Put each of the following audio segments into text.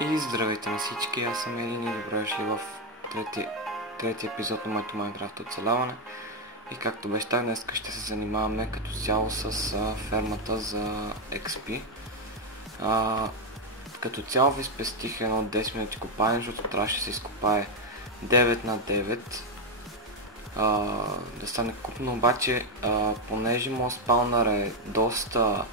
И здравейте на всички, аз съм Елин и добре дошли в трети епизод на моето Майнкрафт оцеляване. И както обещах, днес ще се занимаваме като цяло с фермата за XP. Като цяло ви спестих едно 10 минути копаене, защото трябваше да се изкопае 9 на 9. Да стане купно, обаче понеже моят спаунър е доста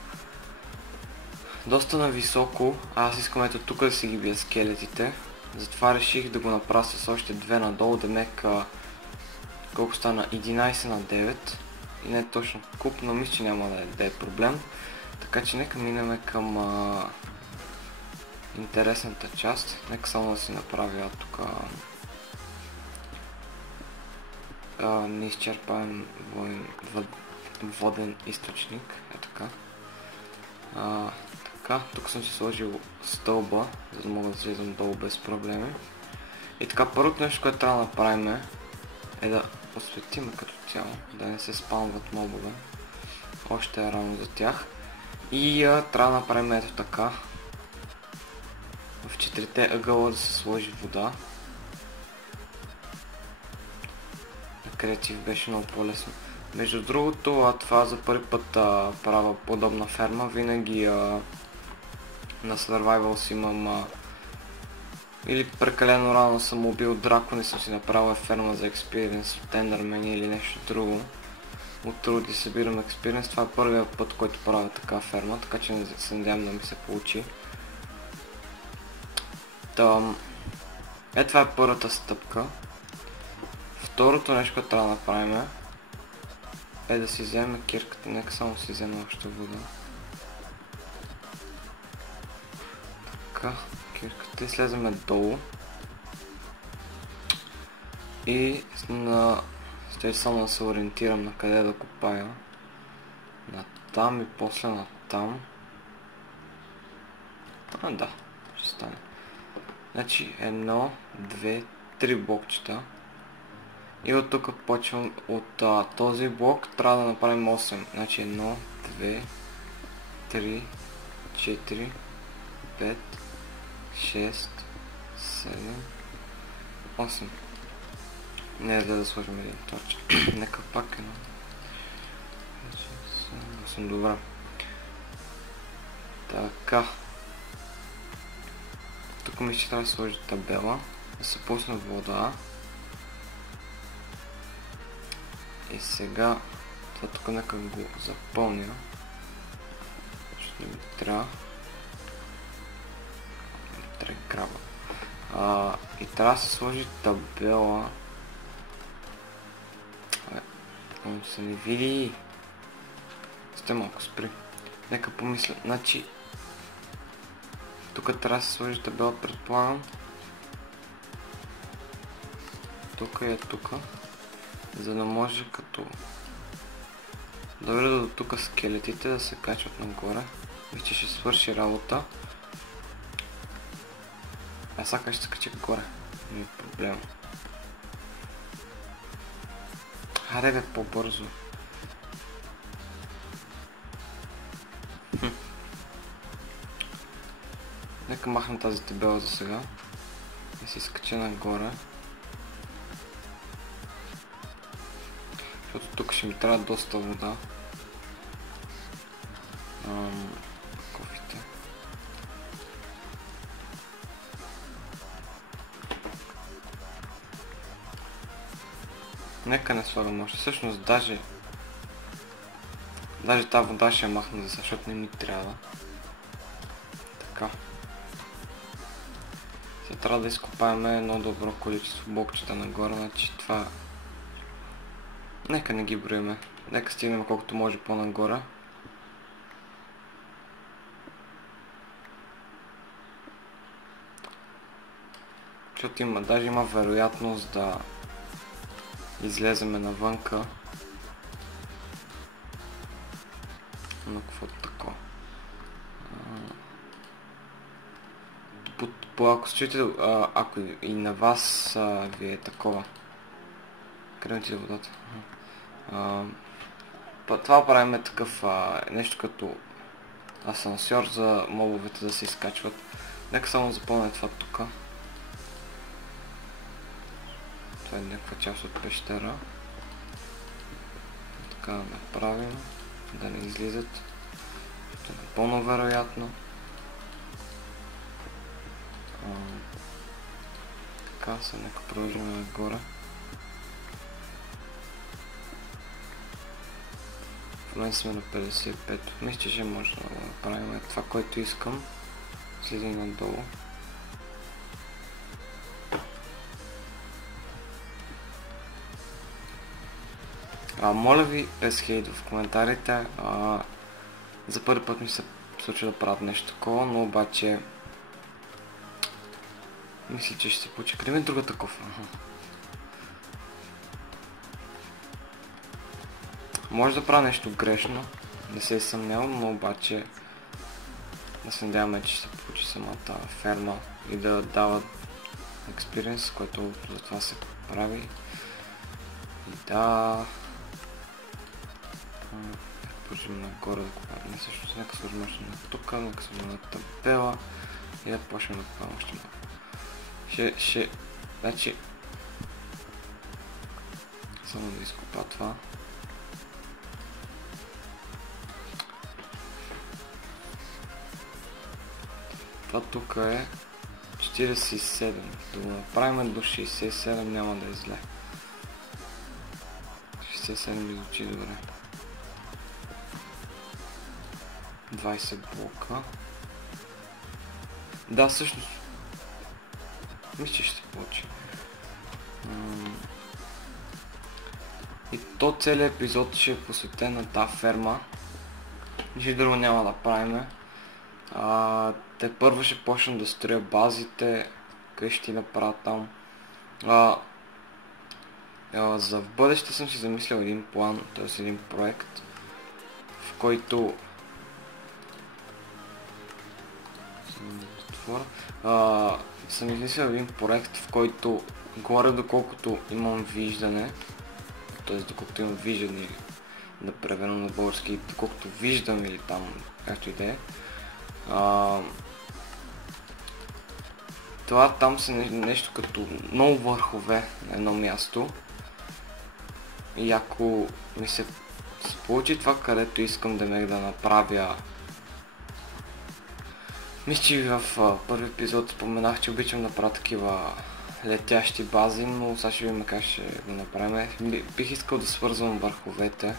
нависоко, аз искам ето тук да си ги бия скелетите, затова реших да го направя с още 2 надолу, да мека колко стана 11 на 9 и не точно куп, но мисля, че няма да е проблем, така че нека минем към интересната част. Нека само да си направя тук неизчерпаем воден източник, е така. Тук съм си сложил стълба, за да мога да слизам долу без проблеми. И така, първото нещо, което трябва да направим е да осветим като цяло, да не се спамват мобове. Още е рано за тях. И трябва да направим ето така. В четирите ъгъла да се сложи вода. На креатив беше много по-лесно. Между другото, това за първи път правя подобна ферма. Винаги на Survival имам или прекалено рано съм убил дракон и съм си направил ферма за експириенс от Enderman или нещо друго. От труди събирам експириенс. Това е първият път, който правя така ферма, така че се надявам да ми се получи. Това е първата стъпка. Второто нещо, което трябва да направим е да си вземем кирката. Нека само си вземем още вода. Така, кирката и слеземе долу. И стои само да се ориентирам на къде да копая. На там и после на там. Да, ще стане. Значи 1, 2, 3 блокчета. И от тук почвам от този блок, трябва да направим 8. Значи 1, 2, 3, 4, 5, 6, 7, 8. Не, да сложим един торч. Нека пак едно. 8, добра. Така. Тук мисля, че трябва да сложи табела. Да се пусне вода. И сега това тук нека го запълня. Защото не ми трябва. Трябва краба. И трябва да се сложи табела. Но се не види. Сте малко спри. Нека помисля. Значи тук трябва да се сложи табела, предполагам. Тук и тук. За да може като дойде до тук скелетите да се качват нагоре. Вече ще свърши работа. Аз сега ще се кача горе. Не е проблем. Хайде бе, по-бързо. Нека махна тази табела за сега. И се скача нагоре. Защото тук ще ми трябва доста вода. Кофите. Нека не слагам още. Всъщност даже тази вода ще я махна, защото не ми трябва. Така. Сега трябва да изкопаем едно добро количество блокчета нагоре, значи това... Нека не ги броиме. Нека стигнем колкото може по-нагоре. Защото даже има вероятност да излеземе навънка. Но какво такова? Ако се чуете, ако и на вас ви е такова. Къде отиде водата? Това правим такъв нещо като асансьор за мобовете да се изкачват. Нека само запълня това тук. Това е някаква част от пещера. Така направим, да не излизат. Това е напълно вероятно. Така, сега нека продължим нагоре. В момента сме на 55. Мисля, че ще може да направим това, което искам. Слизам надолу. Моля ви, без хейт в коментарите. За първи път ми се случва да правя нещо такова, но обаче мисля, че ще се получи. Къде ми е другата кофа? Може да правя нещо грешно, не се съмнявам, но обаче да се надяваме, че ще се получи самата ферма и да дава експириенс, което за това се прави. И да... Почваме нагоре да купаваме също. Нека сложим още на тук, нека сложим на табела и да почнем да купаваме още малко. Значи... Само да изкупа това. Това тук е 47. Да го направим до 67 няма да е зле. 67 ми звучи добре. 20 блока. Да, всъщност. Мисля, че ще се получи. И то целият епизод ще е посветен на тази ферма. Нищо друго няма да правим. Те първо ще почнем да строя базите, къщи да правя там. За в бъдеще съм си замислил един план, т.е. един проект, в който съм измислил един проект, в който горе доколкото имам виждане, т.е. доколкото имам виждане, да преведа на български, доколкото виждам или там, както и да е, това там са нещо като много върхове на едно място. И ако ми се получи това, където искам да направя... Мисля, че в първи епизод споменах, че обичам да правя такива летящи бази, но сега ще видим как ще го направим. Бих искал да свързвам върховете.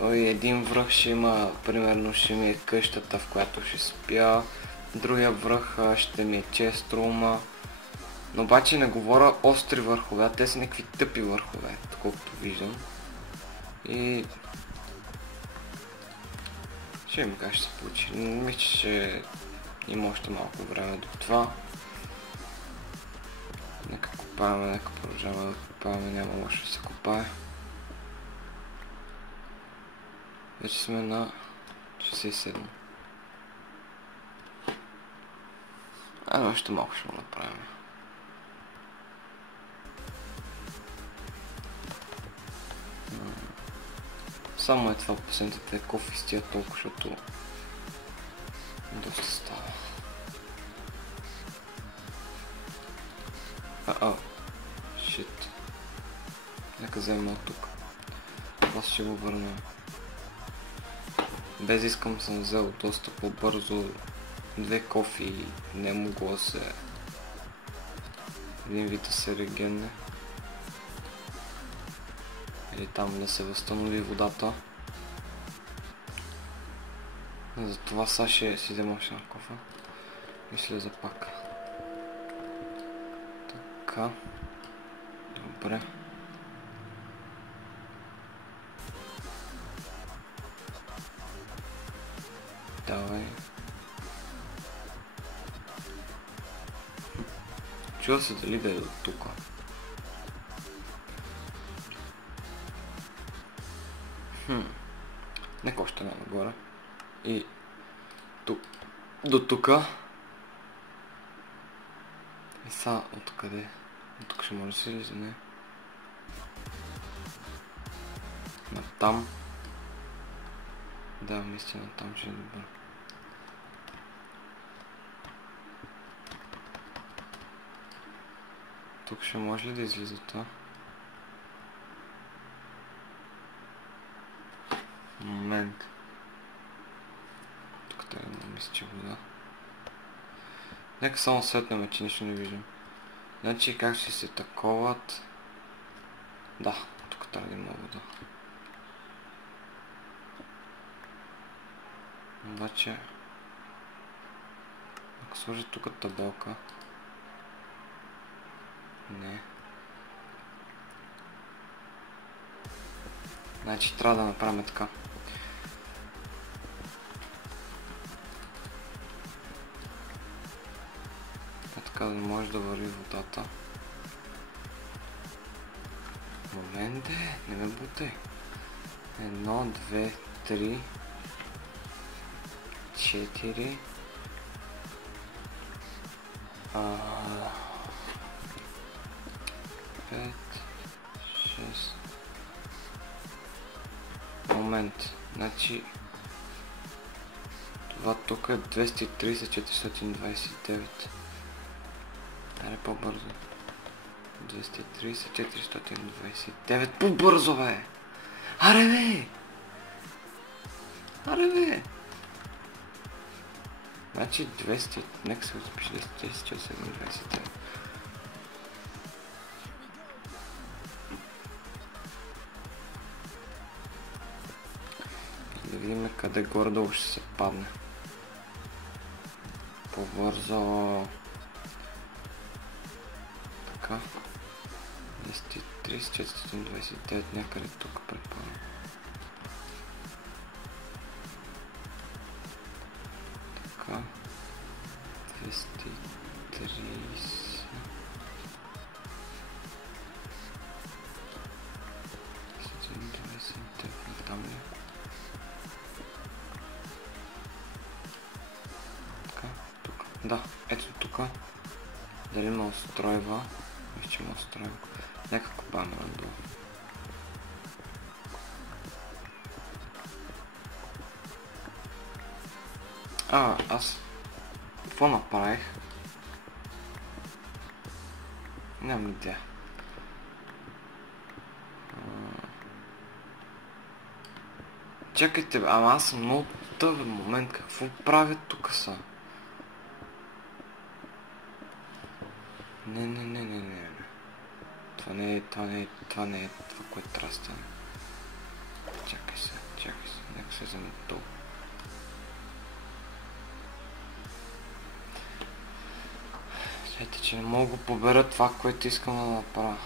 Един връх ще има, примерно ще ми е къщата, в която ще спя. Другия връх ще ми е честрума. Но обаче не говоря остри върхове, а те са някакви тъпи върхове, колкото виждам. И... ще видим как ще се получи. Мисля, че има още малко време до това. Нека копаваме, нека продължаваме да копаваме, няма лошо да се копае. Вече сме на 67. Още малко ще го направим. Само е това последните две кофи с тия толкова, защото доста става. Шит. Нека вземем от тук. Аз ще го върна. Без искам съм взел доста по-бързо две кофи и не могло да се един вид да се регенне. Или там да се възстанови водата. Затова сега ще си взема още една кофа. И слеза пак. Така. Добре. Давай. Чува се дали да е до тук. Нека още една нагоре. И до тука. И са от къде? От тук ще може да се лиза, не? На там. Да, мисля на там ще е добър. Тук ще може ли да излиза това? Момент. Тук трябва да мисля, че вода. Нека само светнем, че нищо не виждам. Значи как ще се таковат? Да, тук трябва да има вода. Обаче, ако сложа тук табелка, не. Значи трябва да направим така. Така да може да върви водата. Момент не ме бутай. 1, 2, 3, 4, 5, 6. Момент. Значи това тук е 230-429. Аре по-бързо. 230-429. По-бързо, бе! Аре, бе! Аре, бе! Значи 200... Нека се запише 230-429. Да видим къде горе-долу ще се падне. По-бързо. Така. 230-429 някъде тук предполагам. Така. 230. Там ли? Така, тук. Да, ето тук. Дали ме устройва? Мисля, че ме устройва. Нека копаме надолу. Аз какво направих? Нямам идея. Чакайте, ама аз съм много тъв момент. Какво правя тук са? Не. Това не е това, което трябва да стане. Чакай се. Нека се вземе долу. След че не мога да побера това, което искам да направя.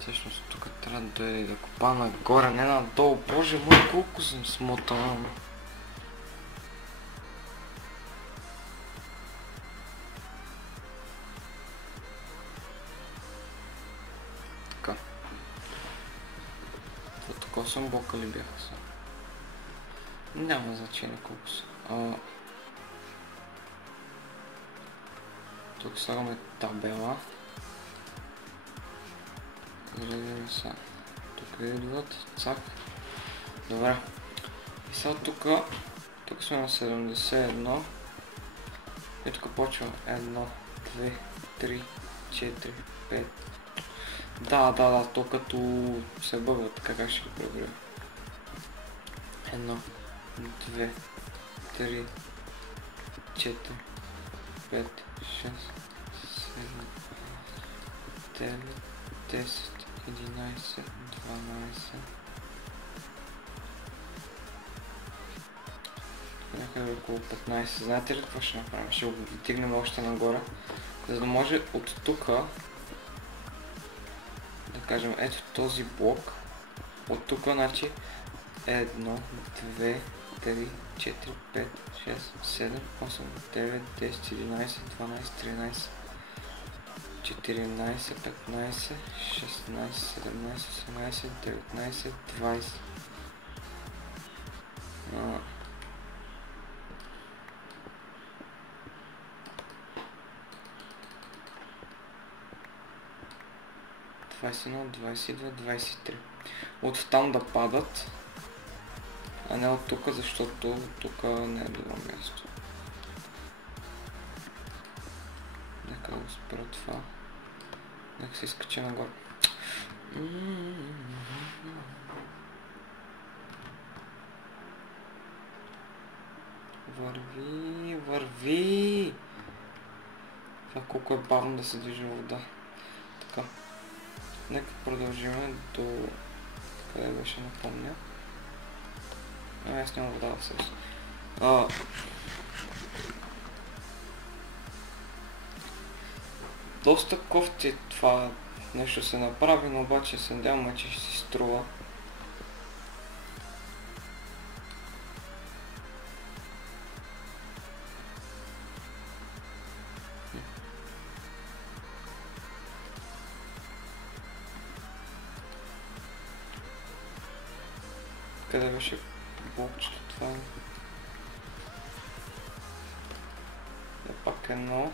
Всъщност тук трябва да дойде и да копа нагоре, не надолу. Боже мой, колко съм смотан. Така. Такова съм блока ли бяха са? Няма значение колко са. Тук слагаме табела. Изредени са. Тук идват. Цак. Добре. И сега тук сме на 71. И тук почва 1, 2, 3, 4, 5. Да, то като се бъгва, така как ще го преброя. 1, 2, 3, 4, 5, 6, 7, 9, 10, 11, 12. Някъде около 15. Знаете ли какво ще направим? Ще го вдигнем още нагоре, за да може от тук да кажем ето този блок. От тук значи 1, 2, 3, 4, 5, 6, 7, 8, 9, 10, 11, 12, 13, 14, 15, 16, 17, 18, 19, 20. От там да падат А не от тук, защото тук не е добро място. Нека го спра това. Нека се изкача нагоре. Върви, върви! Това колко е бавно да се движи във вода. Така. Нека продължим до... Къде беше, напомня. Аз нямам вода в себе си. Доста кофти това нещо се направи, но обаче се надявам, че ще си струва. Къде беше блокчето това? Да, пак едно.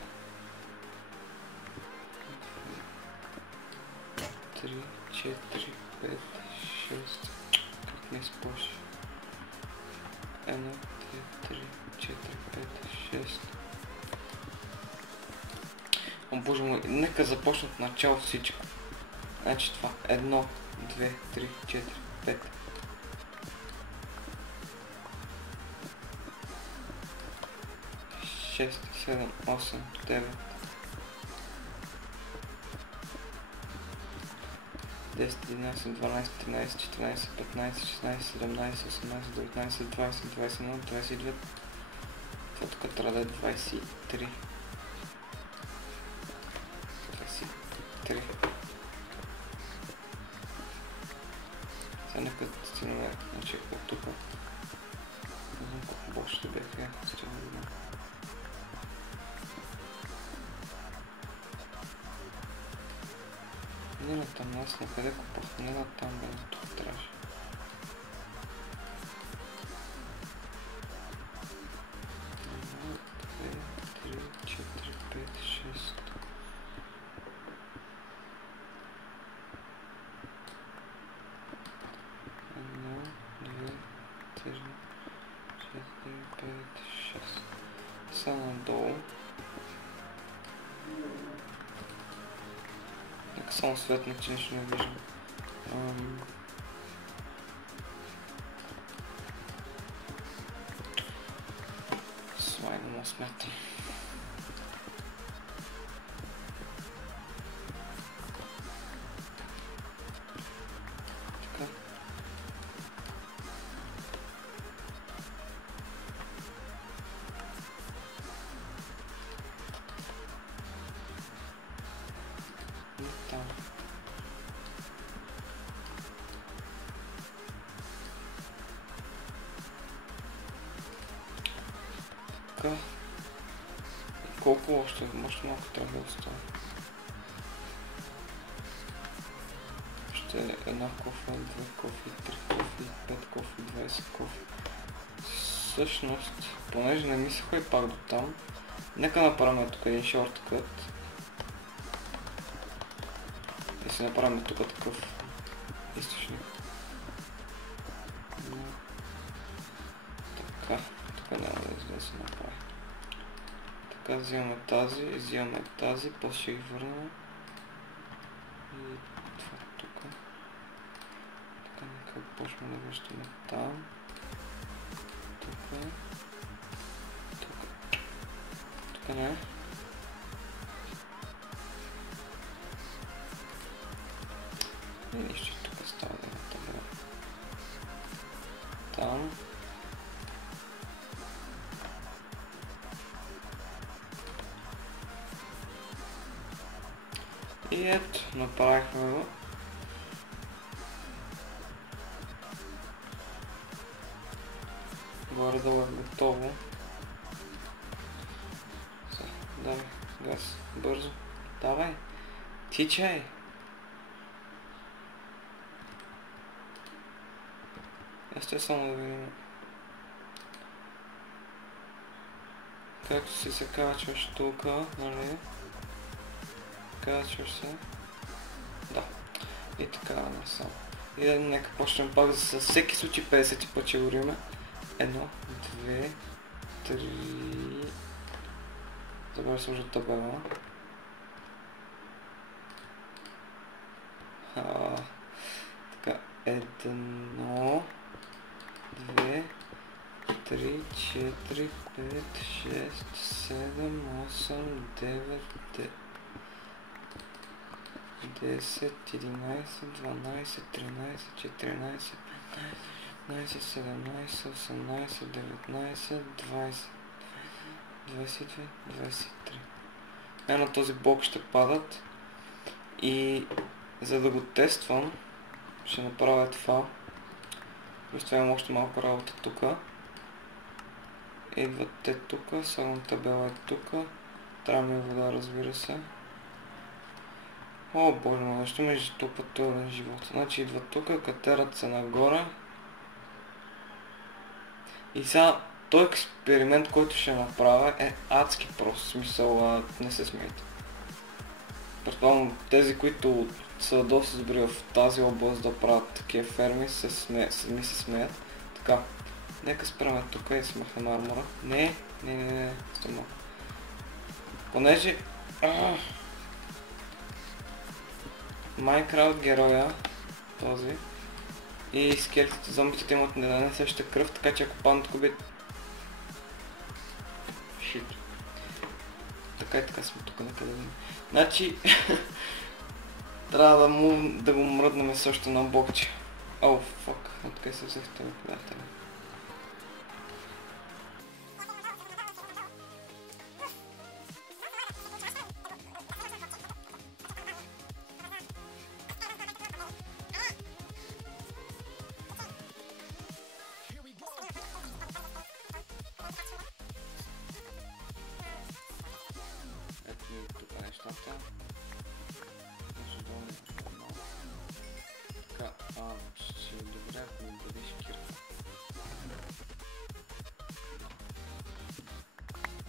3, 4, 5, 6. Как не изпълши? 1, 2, 3, 4, 5, 6. О, боже мой, нека започнат от начало всичко. Значи това. 1, 2, 3, 4, 5. 6, 7, 8, 9. 10, 11, 12, 13, 14, 15, 16, 17, 18, 19, 20, 21, 22. Това тук трябва да е 23. 23. Сега нека стигнем, значи от тук. Не знам колко бог ще бяха. Не там, аз накъде купах, не там, бе, тук трябваше. Едно, 2, 3, 4, 5, 6. Едно, 2, 3, 4, 5, 6. Са надолу. Само светна, че нищо не виждам. Слай да му смятам. Така. Там. Така. Колко още? Може малко трябва да остава. Ще една кофа, 2 кофи, 3 кофи, 5 кофи, 20 кофи. Всъщност, понеже не ми се ходи пак до там, нека направим тук един шорткът. И си направим тук такъв източник. Така, тук няма да се направи. Така, взимаме тази, после ще ги върнем. И това тук. Така, нека почваме да връщаме там. Тук. Тук. Тук не. И нищо тук става да има това. Там. И ето, направихме го. Горе-долу е готово. Давай, газ, бързо. Давай, тичай! Ще само да видим. Както си се качваш тук, нали? Качваш се. Да. И така насам. И нека почнем пак за всеки случай 50 пъти говориме. 1, 2, 3... Забравя да сложа табела. Така, 1, 2, 3, 4, 5, 6, 7, 8, 9, 10, 11, 12, 13, 14, 15, 17, 18, 19, 20, 22, 23. На този блок ще падат и за да го тествам ще направя това. Плюс това имам още малко работа тук. Идват те тук, само табела е тук. Трябва ми вода, разбира се. О, боже мой, защо ме тупа този живот? Значи идват тук, катерат се нагоре. И сега, този експеримент, който ще направя е адски прост, в смисъл, не се смейте. Предполагам, тези, които са доста добри в тази област да правят такива ферми, ми се смеят. Така, нека спреме тук и смахнем армора. Не, сте малко. Понеже... Майнкрафт героя, този, и скелетите, зомбитите имат не същата кръв, така че ако паднат тук бе... Шит. Така и така сме тук накъде. Значи... трябва да го мръднем също на блокче. О, фак, откъде се взех това приятели. Ето ми тук нещата. Така, ще е добре, ако ми бъдеш кирка.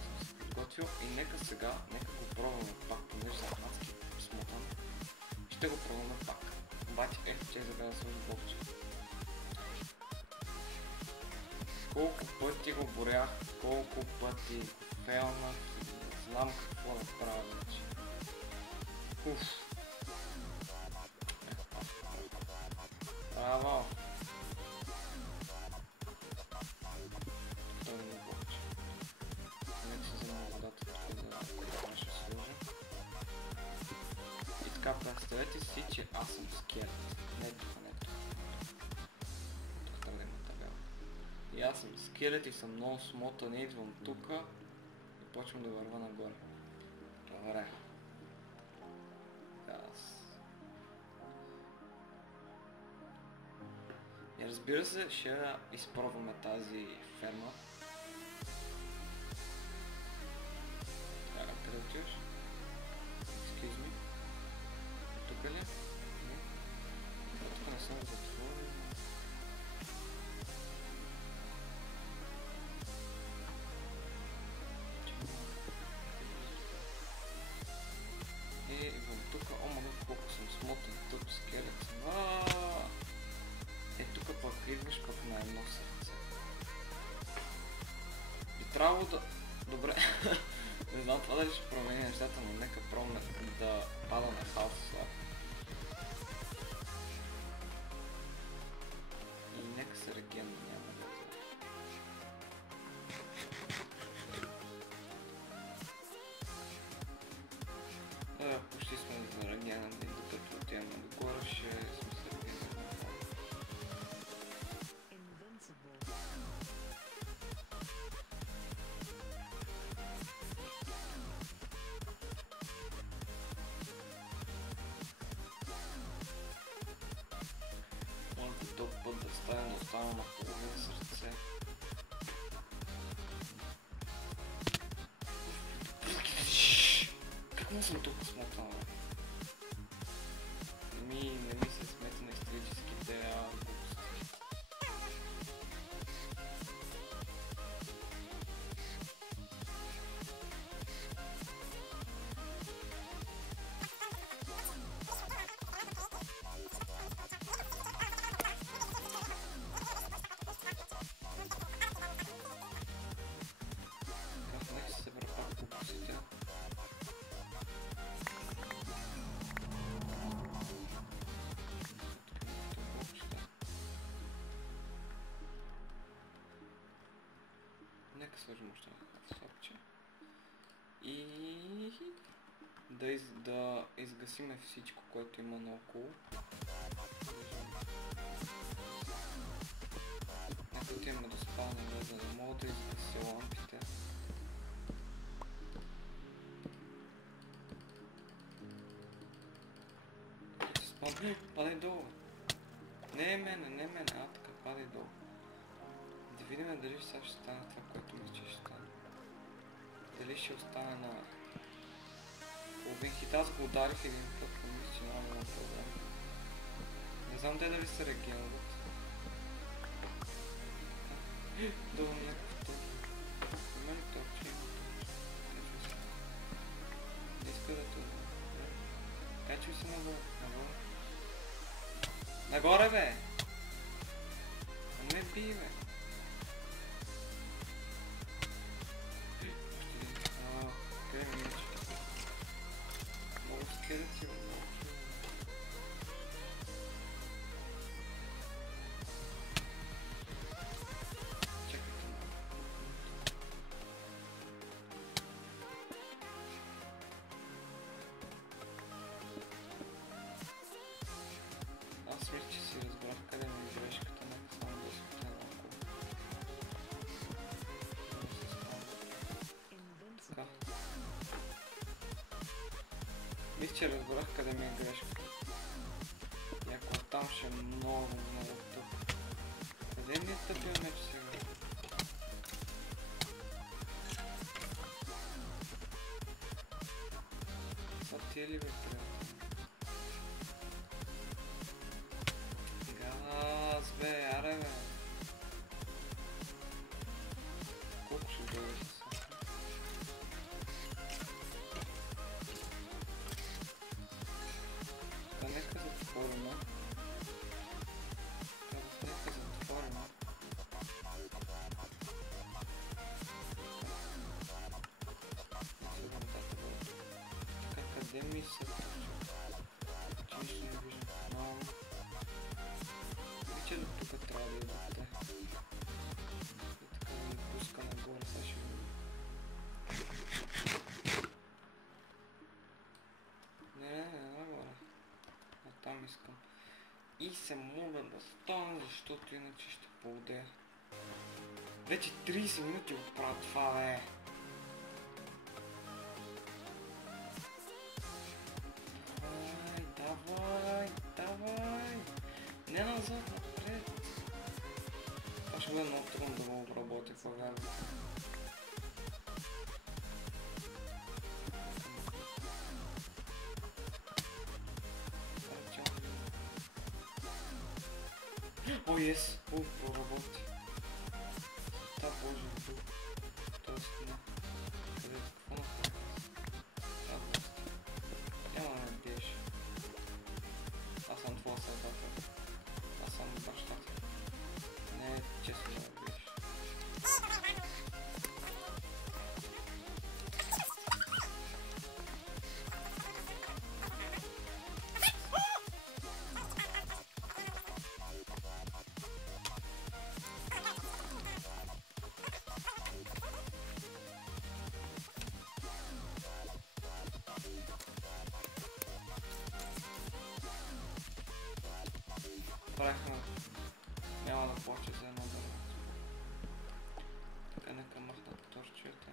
Съм се подготвил и нека сега, нека го пробваме пак, понеже съм адски смотан. Ще го пробваме пак. Обаче, че за да сложи блокче. Колко пъти го борях, колко пъти фейлнах, не знам какво да правя вече. Уф. Браво! Това не го получи. Нека си взема водата тук за това ще сложа. И така, представете си, че аз съм скелет. Не тук, не тук. Тук трябва да има табела. И аз съм скелет и съм много смотан, идвам тук и почвам да върва нагоре. Добре. И разбира се, ще изпробваме тази ферма. Така, къде отиваш? Excuse me. Тук ли? Не. Тук не съм затворен. И идвам тук. О, мога колко съм смотан, тъп скелет. Е, тук пък идваш пък на едно сърце. И трябва да... Добре. Не знам това дали ще промени нещата, но нека пробваме да падаме хаос слаб. И нека се регенда, няма да е. Почти сме за регенда, докато отиваме догоре, ще сме се регенда. Този път да стане, да остана на половин сърце. Как не съм толкова смотан, бе? Не ми се смета на историческите глупости. Нека сложим още на сопче. И да изгасиме всичко, което има наоколо. Нека отиваме до спалня, за да мога да изгася лампите. Падай долу. Не мене, така, падай долу. Да видим дали сега ще стане това, което мисля, че ще стане. Дали ще остане на половин хит. Аз го ударих един път, но мисля, че няма много проблем. Не знам те дали се регенват. Долу някакъв ток. Има ли токче? Има токче. Не иска да това. Качвай се нагоре. Нагоре, бе! Не би, бе! Къде ми мече? Много скелети, бе, много чудо. Чакайте малко. Аз мисля, че си разбрах къде ми е грешката, нека само да се отида малко. Така. Мисля, че разбрах къде ми е грешката. И ако там ще е много тъп. Къде ми е тъпил меч сега? Са ти ли, бе, приятел? Газ, бе, аре, бе. Колко ще дойде с това? Да, нека затворим. Нека затворим. Така, къде ми се точи? Че нищо не виждам. Много. Че до тук трябва да идвате. И така да ми пуска нагоре, сега ще видим. Не, нагоре. А там искам. И се моля да стана, защото иначе ще поудея. Вече 30 минути го правя това, бе. Давай. Не назад, напред. Това ще бъде много трудно да го обработя, повярвам. О, ес! Проработи. Та боже, дух. Тоест не. Къде? Какво направи? Та власт. Няма да ме биеш. Аз съм твоя създател. Аз съм бащата. Не е честно да ме биеш. Правихме. Няма да плача за едно дърво. Така нека махна торчовете.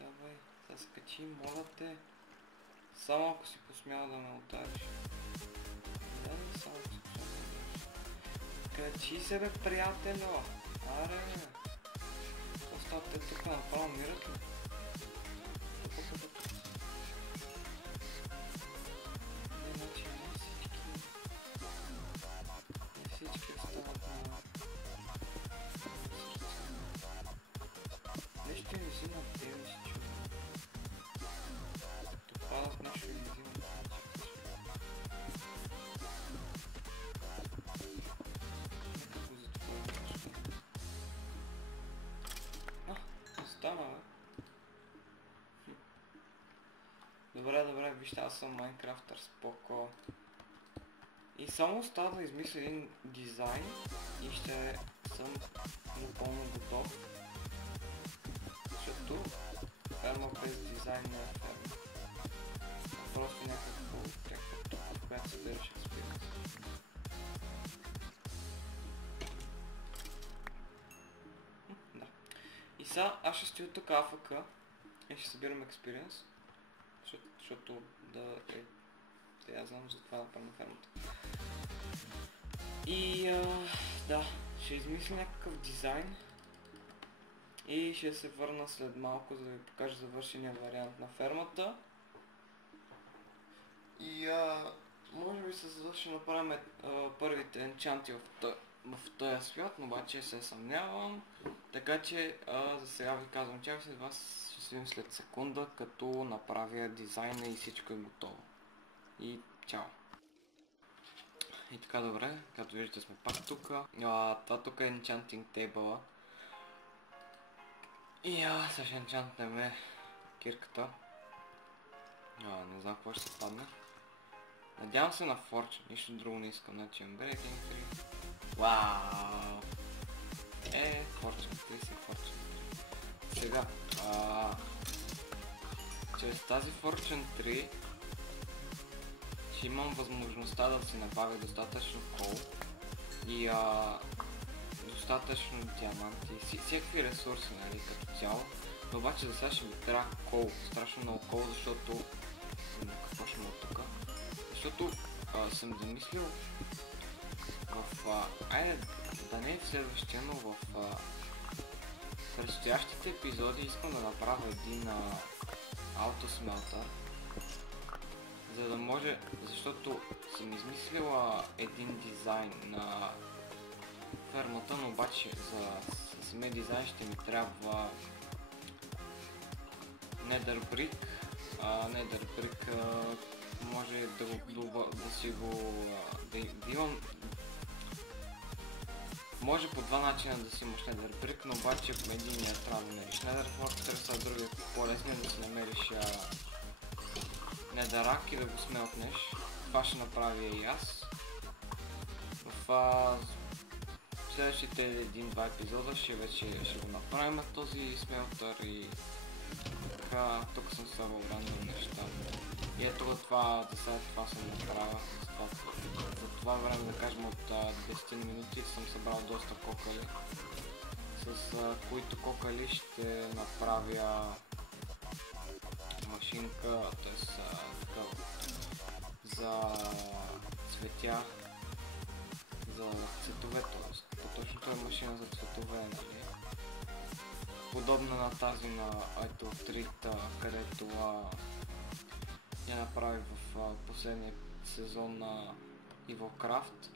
Давай, заскачи, моля те. Само ако си посмял да ме удариш. Да, само ако си посмял да ме удариш. Качи се, бе, приятелю! Аре, бе! Оставате тук направо, мират ли? Всички остават на... Нещо им взима тебе си чува. Допадат нещо и взима. Нека го затворим нещо. Остана, бе. Добре, вижте, аз съм Майнкрафтър, споко. И само остава да измисля един дизайн и ще съм напълно готов. Защото ферма без дизайн не е ферма. Просто някакво трека, в която се държи експириенс. Да. И сега аз ще стоя тук АФК и ще събирам експириенс. Защото да аз знам за това да направя на фермата. И да, ще измисля някакъв дизайн и ще се върна след малко, за да ви покажа завършения вариант на фермата. И може би се завърши да направим първите енчанти в този свят, но обаче се съмнявам. Така че за сега ви казвам чак след вас, ще се видим след секунда, като направя дизайна и всичко е готово. И чао! И така, добре, както виждате сме пак тук. Това тук е Enchanting Table. И сега ще енчантнем кирката. Не знам какво ще се падне. Надявам се на Fortune, нищо друго не искам, значи имам Breaking 3. Вау! Fortune 3 си Fortune 3. Сега, чрез тази Fortune 3 ще имам възможността да си набавя достатъчно кол и достатъчно диаманти, всякакви ресурси, нали, като цяло. Но обаче за сега ще ми трябва кол, страшно много кол, защото... Какво ще има от тук? Защото съм замислил айде да не е в следващия, но в предстоящите епизоди искам да направя един аутосмелтър, за да може, защото съм измислила един дизайн на фермата, но обаче за самия дизайн ще ми трябва Nether Brick. Nether Brick може да си го... да имам... Може по два начина да си имаш Nether Brick, но обаче единия трябва да намериш Nether Fortress, а другия по-лесно е да си намериш Netherrack и да го смелтнеш. Това ще направя и аз. В следващите 1-2 епизода ще го направим този смелтър и така, тук съм събрал рандом неща. И ето това, това съм направил. За това време, да кажем, от 10 минути съм събрал доста кокали, с които кокали ще направя машинка, т.е. за цветя, за цветове, т.е. по-точното е машина за цветове, нали? Подобна на тази на Ito3, където я направих в последния сезон на EvilCraft.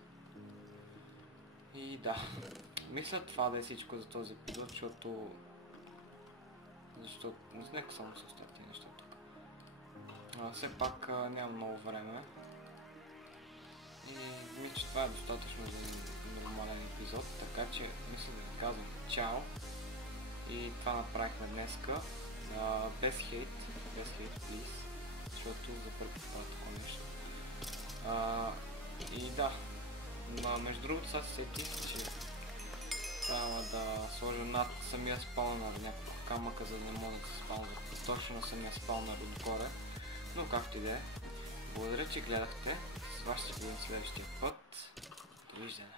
И да, мисля това да е всичко за този епизод, защото нека само се оставят тези неща тук. Все пак нямам много време. И мисля, че това е достатъчно за един нормален епизод, така че мисля да ви казвам чао. И това направихме днеска. Без хейт, please, защото за първи път това такова нещо. И да, между другото сега се сетих, че трябва да сложа над самия спаунър някакво камъка, за да не мога да се спаунър точно на самия спаунър отгоре. Но както и да е. Благодаря, че гледахте. С вас ще видим следващия път. Довиждане.